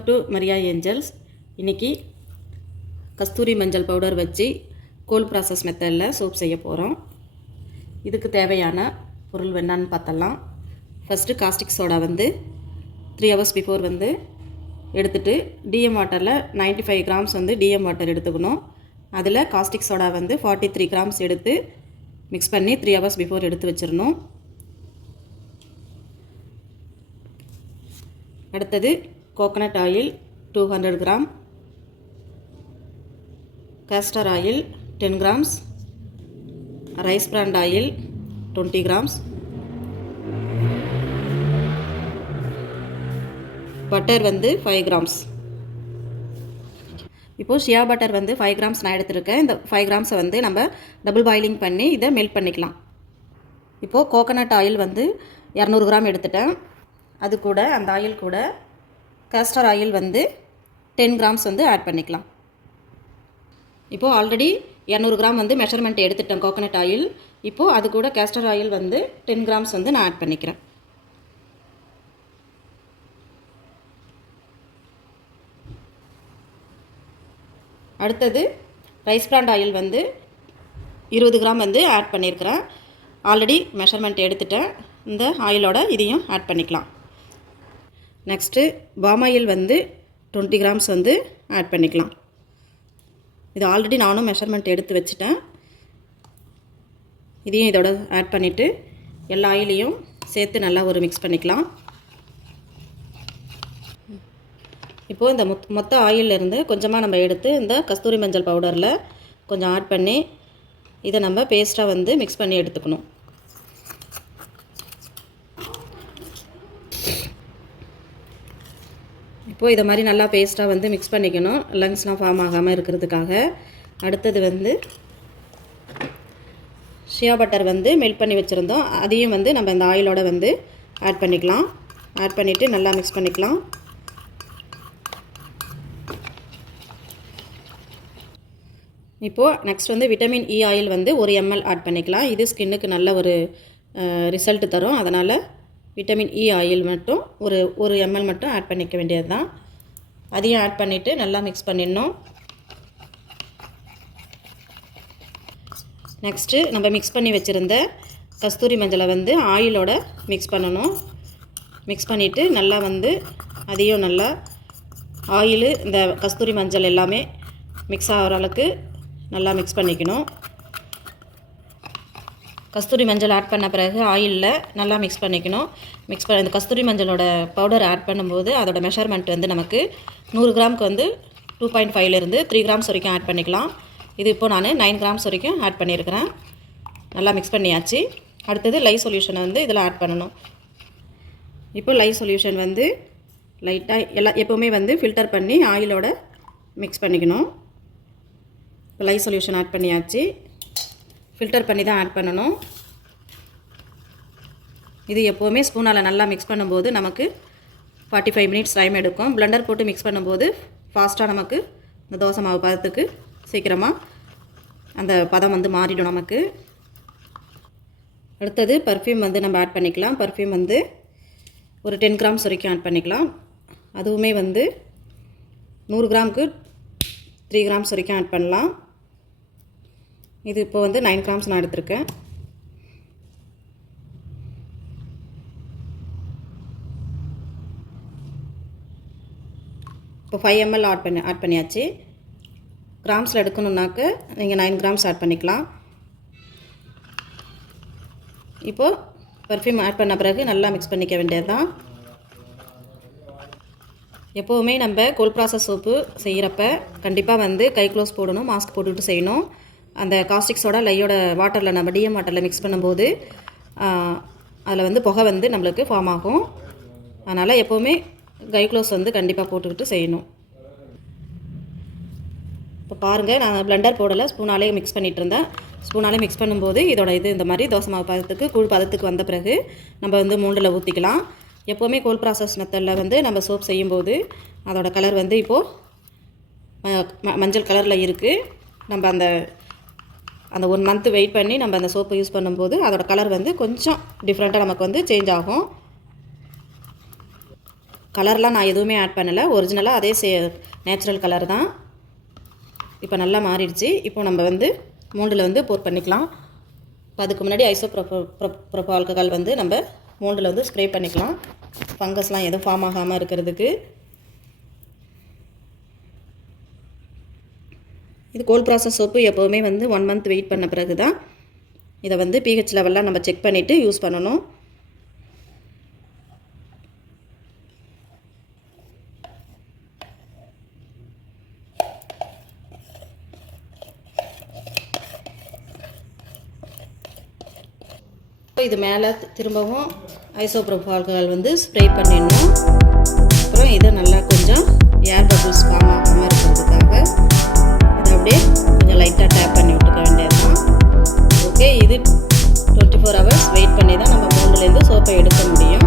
Welcome to Maria Angeles. இன்றைக்கி கஸ்தூரி மஞ்சள் powder வச்சு கோல்ட் ப்ராசஸ் மெத்தடில் சோப் செய்ய போகிறோம். இதுக்கு தேவையான பொருள் என்னன்னு பார்த்தலாம். First caustic soda 3 hours before எடுத்துகிட்டு டிஎம் வாட்டரில் 95 grams டிஎம் வாட்டர் எடுத்துக்கணும். அதில் காஸ்டிக் சோடா 43 grams எடுத்து மிக்ஸ் பண்ணி 3 hours பிஃபோர் எடுத்து வச்சிடணும். அடுத்தது coconut oil 200 gram, castor oil 10 grams, rice bran oil 20 grams, butter 5 grams. இப்போது ஷியா பட்டர் 5 grams நான் எடுத்துருக்கேன். இந்த 5 grams நம்ம டபுள் பாயிலிங் பண்ணி இதை மெல்ட் பண்ணிக்கலாம். இப்போது கோகனட் ஆயில் 200 gram எடுத்துட்டேன். அது கூட அந்த ஆயில் கூட castor oil 10 grams ஆட் பண்ணிக்கலாம். இப்போது ஆல்ரெடி 200 gram மெஷர்மெண்ட் எடுத்துட்டேன் கோகனட் ஆயில். இப்போது அது கூட castor oil 10 grams நான் ஆட் பண்ணிக்கிறேன். அடுத்தது rice bran oil 20 gram add பண்ணியிருக்கிறேன். ஆல்ரெடி மெஷர்மெண்ட் எடுத்துட்டேன். இந்த ஆயிலோட இதையும் ஆட் பண்ணிக்கலாம். Next palm oil 20 grams add பண்ணிக்கலாம். இது ஆல்ரெடி நானும் மெஷர்மெண்ட் எடுத்து வச்சுட்டேன். இதையும் இதோட ஆட் பண்ணிவிட்டு எல்லா ஆயிலையும் சேர்த்து நல்லா ஒரு மிக்ஸ் பண்ணிக்கலாம். இப்போது இந்த மொத்த ஆயிலிருந்து கொஞ்சமாக நம்ம எடுத்து இந்த கஸ்தூரி மஞ்சள் பவுடரில் கொஞ்சம் ஆட் பண்ணி இதை நம்ம பேஸ்ட்டாக மிக்ஸ் பண்ணி எடுத்துக்கணும். இப்போது இதை மாதிரி நல்லா பேஸ்ட்டாக மிக்ஸ் பண்ணிக்கணும், லங்ஸ்லாம் ஃபார்ம் ஆகாமல் இருக்கிறதுக்காக. அடுத்தது ஷியா பட்டர் மெல்ட் பண்ணி வச்சுருந்தோம். அதையும் நம்ம இந்த ஆயிலோட ஆட் பண்ணிக்கலாம். ஆட் பண்ணிவிட்டு நல்லா மிக்ஸ் பண்ணிக்கலாம். இப்போது next vitamin E oil 1 ml add பண்ணிக்கலாம். இது ஸ்கின்னுக்கு நல்ல ஒரு ரிசல்ட் தரும். அதனால் விட்டமின் இ ஆயில் மட்டும் ஒரு ml மட்டும் ஆட் பண்ணிக்க வேண்டியது தான். அதையும் ஆட் பண்ணிவிட்டு நல்லா மிக்ஸ் பண்ணிடணும். நெக்ஸ்ட்டு நம்ம மிக்ஸ் பண்ணி வச்சுருந்த கஸ்தூரி மஞ்சளை ஆயிலோட மிக்ஸ் பண்ணணும். மிக்ஸ் பண்ணிவிட்டு நல்லா அதையும் நல்லா ஆயில் இந்த கஸ்தூரி மஞ்சள் எல்லாமே மிக்ஸ் ஆகிற அளவுக்கு நல்லா மிக்ஸ் பண்ணிக்கணும். கஸ்தூரி மஞ்சள் ஆட் பண்ண பிறகு ஆயிலில் நல்லா மிக்ஸ் பண்ணிக்கணும். இந்த கஸ்தூரி மஞ்சளோட பவுடர் ஆட் பண்ணும்போது அதோட மெஷர்மெண்ட் நமக்கு 100 கிராமுக்கு 2.5லேருந்து 3 grams வரைக்கும் ஆட் பண்ணிக்கலாம். இது இப்போது நான் 9 grams வரைக்கும் ஆட் பண்ணியிருக்கிறேன். நல்லா மிக்ஸ் பண்ணியாச்சு. அடுத்தது லைவ் சொல்யூஷனை இதில் ஆட் பண்ணணும். இப்போ லைவ் சொல்யூஷன் லைட்டாக எப்போவுமே ஃபில்டர் பண்ணி ஆயிலோட மிக்ஸ் பண்ணிக்கணும். இப்போ லைவ் சொல்யூஷன் ஆட் பண்ணியாச்சு. ஃபில்டர் பண்ணி தான் ஆட் பண்ணணும். இது எப்போவுமே ஸ்பூனால் நல்லா மிக்ஸ் பண்ணும்போது நமக்கு 45 minutes டைம் எடுக்கும். பிளெண்டர் போட்டு மிக்ஸ் பண்ணும்போது ஃபாஸ்ட்டாக நமக்கு இந்த தோசை மாவு பதத்துக்கு சீக்கிரமாக அந்த பதம் மாறிடும் நமக்கு. அடுத்தது பர்ஃப்யூம் நம்ம ஆட் பண்ணிக்கலாம். பர்ஃப்யூம் ஒரு 10 grams வரைக்கும் ஆட் பண்ணிக்கலாம். அதுவுமே 100 கிராமுக்கு 3 grams வரைக்கும் ஆட் பண்ணலாம். இது இப்போ 9 grams நான் எடுத்திருக்கேன். இப்போ 5 ml ஆட் பண்ணியாச்சு. கிராம்ஸில் எடுக்கணுன்னாக்க நீங்கள் 9 grams ஆட் பண்ணிக்கலாம். இப்போது பர்ஃப்யூம் ஆட் பண்ண பிறகு நல்லா மிக்ஸ் பண்ணிக்க வேண்டியது தான். எப்போவுமே நம்ம கோல்ட் ப்ராசஸ் சோப்பு செய்கிறப்ப கண்டிப்பாக கை க்ளோஸ் போடணும், மாஸ்க் போட்டுக்கிட்டு செய்யணும். அந்த காஸ்டிக் சோடா லையோட வாட்டரில் நம்ம டிஎம் வாட்டரில் மிக்ஸ் பண்ணும்போது அதில் புகை நம்மளுக்கு ஃபார்ம் ஆகும். அதனால் எப்போவுமே கை க்ளோஸ் கண்டிப்பாக போட்டுக்கிட்டு செய்யணும். இப்போ பாருங்கள், நான் பிளெண்டர் போடலை, ஸ்பூனாலே மிக்ஸ் பண்ணிகிட்டு இருந்தேன். ஸ்பூனாலே மிக்ஸ் பண்ணும்போது இதோட இந்த மாதிரி தோசை மாவு பதத்துக்கு கூழ் பதத்துக்கு வந்த பிறகு நம்ம மூண்டில் ஊற்றிக்கலாம். எப்போவுமே கோல்ட் ப்ராசஸ் மெத்தடில் நம்ம சோப் செய்யும்போது அதோட கலர் இப்போது மஞ்சள் கலரில் இருக்குது. நம்ம அந்த 1 month வெயிட் பண்ணி நம்ம அந்த சோப்பை யூஸ் பண்ணும்போது அதோட கலர் கொஞ்சம் டிஃப்ரெண்ட்டாக நமக்கு சேஞ்ச் ஆகும். கலர்லாம் நான் எதுவுமே ஆட் பண்ணலை, ஒரிஜினலாக அதே நேச்சுரல் கலர் தான். இப்போ நல்லா மாறிடுச்சு. இப்போ நம்ம வந்து மோல்டில் வந்து போர் பண்ணிக்கலாம். இப்போ அதுக்கு முன்னாடி ஐசோப்ரோபோ ஆல்கஹால் வந்து நம்ம மோல்டில் வந்து ஸ்ப்ரே பண்ணிக்கலாம், ஃபங்கஸ்லாம் எதுவும் ஃபார்ம் ஆகாமல் இருக்கிறதுக்கு. இது கோல்ட் ப்ராசஸ் சோப்பு எப்போவுமே வந்து 1 மந்த் வெயிட் பண்ண பிறகு தான் இதை வந்து pH லெவல்லாம் நம்ம செக் பண்ணிவிட்டு யூஸ் பண்ணணும். இது மேலே திரும்பவும் ஐசோப்ரோபோ ஆல்கஹால் வந்து ஸ்ப்ரே பண்ணிடணும். அப்புறம் இதை நல்லா கொஞ்சம் ஏர் பபிள்ஸ் ஃபார்ம் ஆகாமல் இருக்கிறதுக்காக இதை அப்படியே கொஞ்சம் லைட்டாக டேப் பண்ணி விட்டுக்க வேண்டியதுதான். ஓகே, இது 24 ஹவர்ஸ் வெயிட் பண்ணி தான் நம்ம மோல்டுலேருந்து சோப்பை எடுக்க முடியும்.